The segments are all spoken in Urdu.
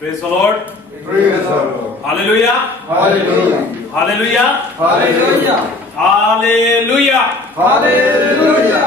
Praise the Lord. Praise the Lord. Hallelujah. Hallelujah. Hallelujah. Hallelujah. Hallelujah. Hallelujah.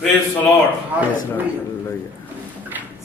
Praise the Lord. Hallelujah.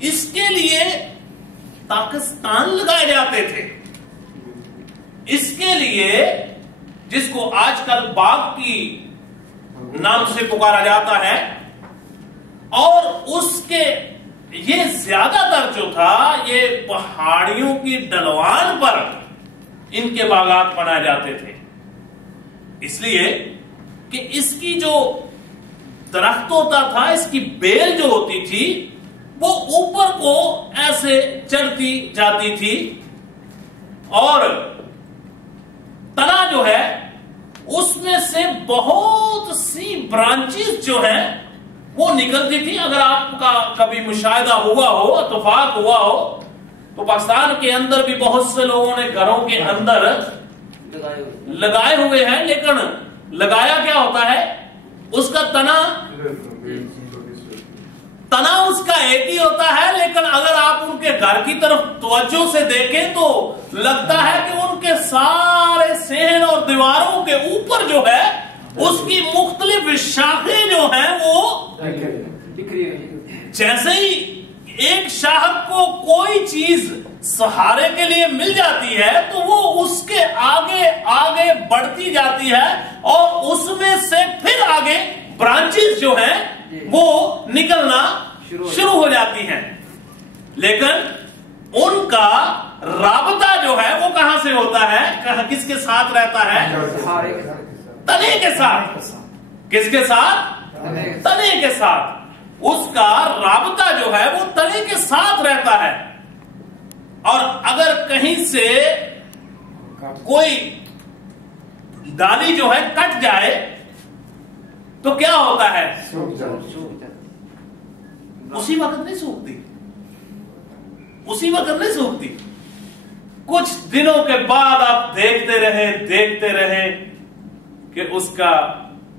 اس کے لیے پاکستان لگائے جاتے تھے. اس کے لیے جس کو آج کل باغ کی نام سے پکارا جاتا ہے، اور اس کے یہ زیادہ تر جو تھا یہ پہاڑیوں کی ڈھلوان پر ان کے باغات بنائے جاتے تھے. اس لیے کہ اس کی جو درخت ہوتا تھا، اس کی بیل جو ہوتی تھی وہ اوپر کو ایسے چڑھتی جاتی تھی، اور تنا جو ہے اس میں سے بہت سی برانچز جو ہیں وہ نکلتی تھی. اگر آپ کا کبھی مشاہدہ ہوا ہو، اتفاق ہوا ہو، تو پاکستان کے اندر بھی بہت سے لوگوں نے گھروں کے اندر لگائے ہوئے ہیں، لیکن لگایا کیا ہوتا ہے؟ اس کا تنا اس کا ایک ہی ہوتا ہے، لیکن اگر آپ ان کے گھر کی طرف توجہ سے دیکھیں تو لگتا ہے کہ ان کے سارے صحن اور دیواروں کے اوپر جو ہے اس کی مختلف شاخیں جو ہیں وہ جیسے ہی ایک شاخ کو کوئی چیز سہارے کے لیے مل جاتی ہے تو وہ اس کے آگے آگے بڑھتی جاتی ہے، اور اس میں سے پھر آگے برانچز جو ہیں وہ نکلنا شروع ہو جاتی ہیں. لیکن ان کا رابطہ جو ہے وہ کہاں سے ہوتا ہے؟ کس کے ساتھ رہتا ہے؟ تنے کے ساتھ. کس کے ساتھ؟ تنے کے ساتھ. اس کا رابطہ جو ہے وہ تنے کے ساتھ رہتا ہے. اور اگر کہیں سے کوئی ڈالی جو ہے کٹ جائے تو کیا ہوتا ہے؟ اسی وقت نہیں سوکھتی، اسی وقت نہیں سوکھتی. کچھ دنوں کے بعد آپ دیکھتے رہے کہ اس کا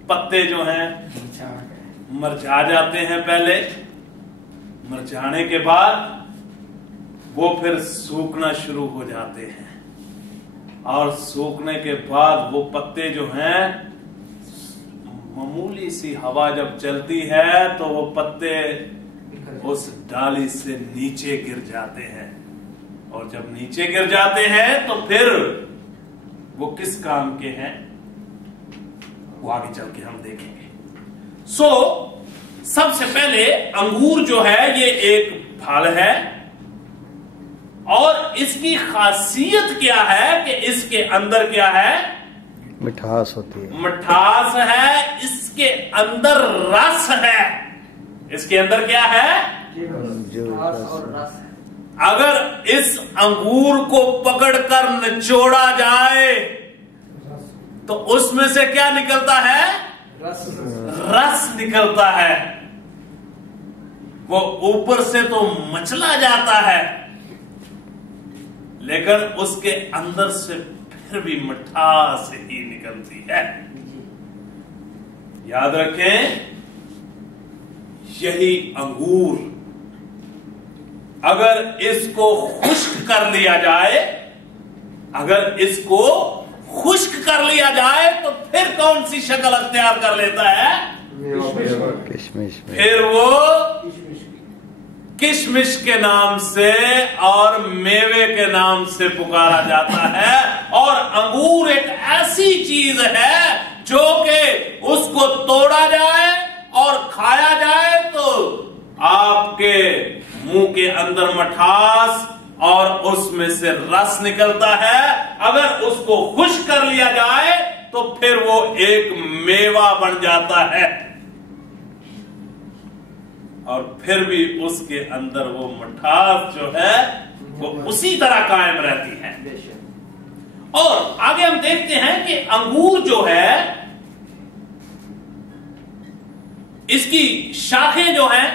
پتے جو ہیں مرجھا جاتے ہیں. پہلے مرجھانے کے بعد وہ پھر سوکھنا شروع ہو جاتے ہیں، اور سوکھنے کے بعد وہ پتے جو ہیں معمولی سی ہوا جب چلتی ہے تو وہ پتے اس ڈالی سے نیچے گر جاتے ہیں، اور جب نیچے گر جاتے ہیں تو پھر وہ کس کام کے ہیں وہ آگے چل کے ہم دیکھیں گے. سب سے پہلے انگور جو ہے یہ ایک پھل ہے، اور اس کی خاصیت کیا ہے کہ اس کے اندر کیا ہے؟ مٹھاس ہوتی ہے. مٹھاس ہے. اس کے اندر رس ہے. اس کے اندر کیا ہے؟ اگر اس انگور کو پکڑ کر نچوڑا جائے تو اس میں سے کیا نکلتا ہے؟ رس نکلتا ہے. وہ اوپر سے تو مچلا جاتا ہے، لیکن اس کے اندر سے پھر بھی مٹھاس ہی نکلتی ہے. یاد رکھیں، یہی انگور اگر اس کو خشک کر لیا جائے، تو پھر کون سی شکل اختیار کر لیتا ہے؟ پھر وہ کشمش کے نام سے اور میوے کے نام سے پکارا جاتا ہے. اور انگور ایک ایسی چیز ہے جو کہ اس کو توڑا جائے اور کھایا جائے تو آپ کے منہ کے اندر مٹھاس اور اس میں سے رس نکلتا ہے. اگر اس کو خشک کر لیا جائے تو پھر وہ ایک میوہ بن جاتا ہے، اور پھر بھی اس کے اندر وہ مٹھاس جو ہے وہ اسی طرح قائم رہتی ہے. اور آگے ہم دیکھتے ہیں کہ انگور جو ہے اس کی شاخیں جو ہیں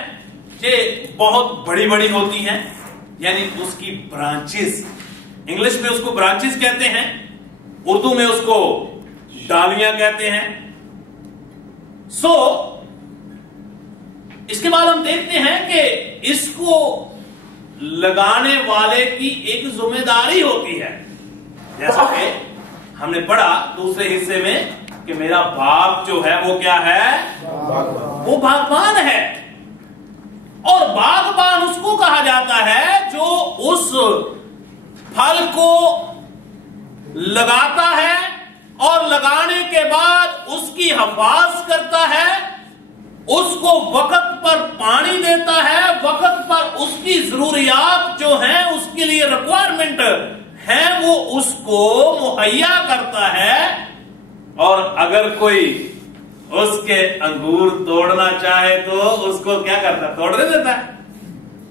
یہ بہت بڑی بڑی ہوتی ہیں، یعنی اس کی برانچز، انگلش میں اس کو برانچز کہتے ہیں، اردو میں اس کو ڈالیاں کہتے ہیں. اس کے بعد ہم دیکھتے ہیں کہ اس کو لگانے والے کی ایک ذمہ داری ہوتی ہے. جیسا کہ ہم نے پڑھا دوسرے حصے میں کہ میرا باپ جو ہے وہ کیا ہے؟ وہ باغبان ہے. اور باغبان اس کو کہا جاتا ہے جو اس پھل کو لگاتا ہے اور لگانے کے بعد اس کی حفاظت کرتا ہے، اس کو وقت پر پانی دیتا ہے، وقت پر اس کی ضروریات جو ہیں اس کے لیے ریکوائرمنٹ ہے وہ اس کو مہیا کرتا ہے۔ اور اگر کوئی اس کے انگور توڑنا چاہے تو اس کو کیا کرتا ہے؟ توڑنے دیتا ہے؟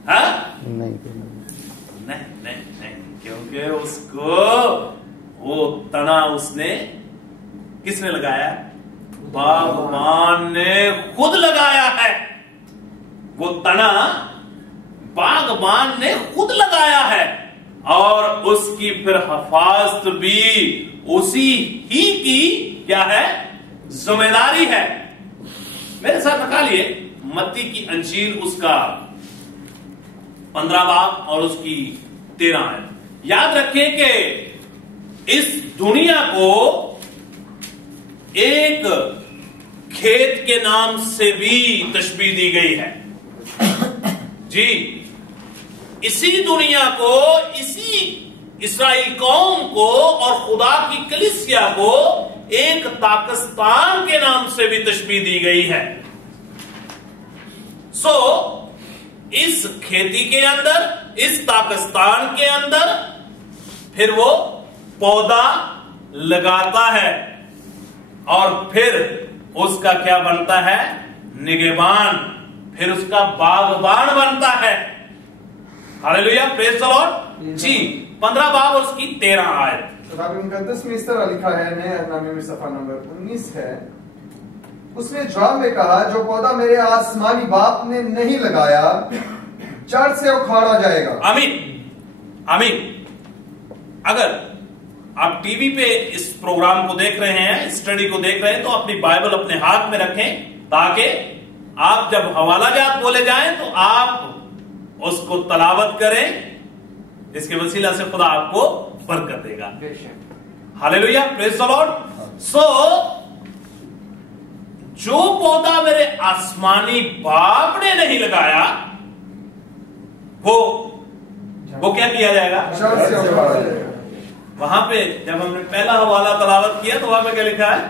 ہاں نہیں، کیونکہ اس کو وہ تنا اس نے کس نے لگایا؟ باغبان نے خود لگایا ہے۔ وہ تنا باغبان نے خود لگایا ہے اور اس کی پھر حفاظت بھی اسی ہی کی کیا ہے؟ ذمہ داری ہے۔ میرے ساتھ نکالیے متی کی انجیل اس کا 15 باب اور اس کی 13 ہے۔ یاد رکھیں کہ اس دنیا کو ایک کھیت کے نام سے بھی تشبیہ دی گئی ہے جی۔ اسی دنیا کو، اسی اسرائیل قوم کو اور خدا کی کلیسیا کو ایک پاکستان کے نام سے بھی تشبیہ دی گئی ہے۔ سو اس کھیتی کے اندر، اس پاکستان کے اندر پھر وہ پودا لگاتا ہے اور پھر اس کا کیا بنتا ہے؟ نگہبان، پھر اس کا باغبان بنتا ہے۔ ہاللیلویا، پریز دی لارڈ جی۔ 15 باب اور اس کی 13 آیت۔ کتاب مقدس میں اس طرح لکھا ہے، نئے عہد میں صفحہ نمبر 19 ہے، اس نے جواب میں کہا جو پودا میرے آسمانی باپ نے نہیں لگایا جڑ سے اکھاڑا جائے گا۔ آمین آمین۔ اگر آپ ٹی وی پہ اس پروگرام کو دیکھ رہے ہیں، اسٹڈی کو دیکھ رہے ہیں، تو اپنی بائبل اپنے ہاتھ میں رکھیں تاکہ آپ جب حوالہ جات بولے جائیں تو آپ اس کو تلاوت کریں، اس کے وسیلہ سے خدا آپ کو برکت دے گا۔ ہاللیلویا، پریز دی لارڈ۔ سو جو پودا میرے آسمانی باپ نے نہیں لگایا وہ کیا کیا جائے گا؟ جڑ سے اکھاڑا جائے گا۔ وہاں پہ جب ہم نے پہلا حوالہ تلاوت کیا تو وہاں پہ کیا لکھا ہے؟